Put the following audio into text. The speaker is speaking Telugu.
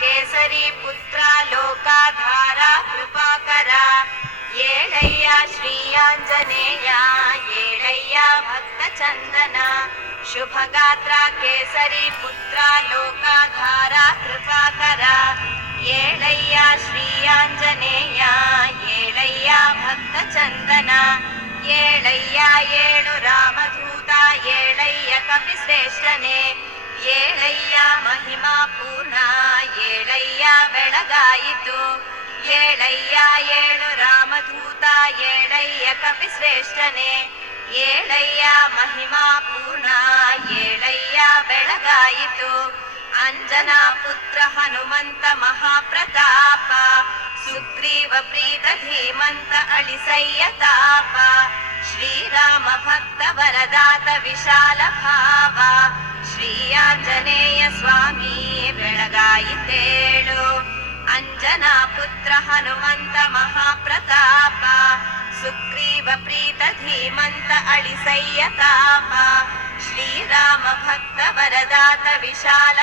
కేసరి పుత్ర లోకాధార కృపాకర ఏళయ్య శ్రీ ఆంజనేయ ఏళయ్య భక్త చందన శుభగాత్ర కేసరి పుత్ర లోకాధార కృపాకర ఏళయ్య శ్రీ ఆంజనేయ ఏళయ్య భక్త చందన ఏళయ్య ఏಳು ಬೆಳಗಾಯಿತು ಏಳಯ್ಯ ಏಳು ರಾಮಧೂತ ಏಳಯ್ಯ ಕಪಿ ಶ್ರೇಷ್ಠನೆ ಏಳಯ್ಯ ಮಹಿಮಾ ಪೂರ್ಣ ಏಳಯ್ಯ ಬೆಳಗಾಯಿತು ಅಂಜನಾ ಪುತ್ರ ಹನುಮಂತ ಮಹಾಪ್ರತಾಪ ಸುಗ್ರೀವ ಪ್ರೀತ ಧೀಮಂತ ಅಳಿಸಯ್ಯ ತಾಪ ಶ್ರೀರಾಮ ಭಕ್ತ ವರದಾತ ವಿಶಾಲ ಭಾವ हनुमन्त महाप्रताप सुग्रीव प्रीत धीमन्त अलिसय्यताप श्रीराम भक्त वरदात विशाल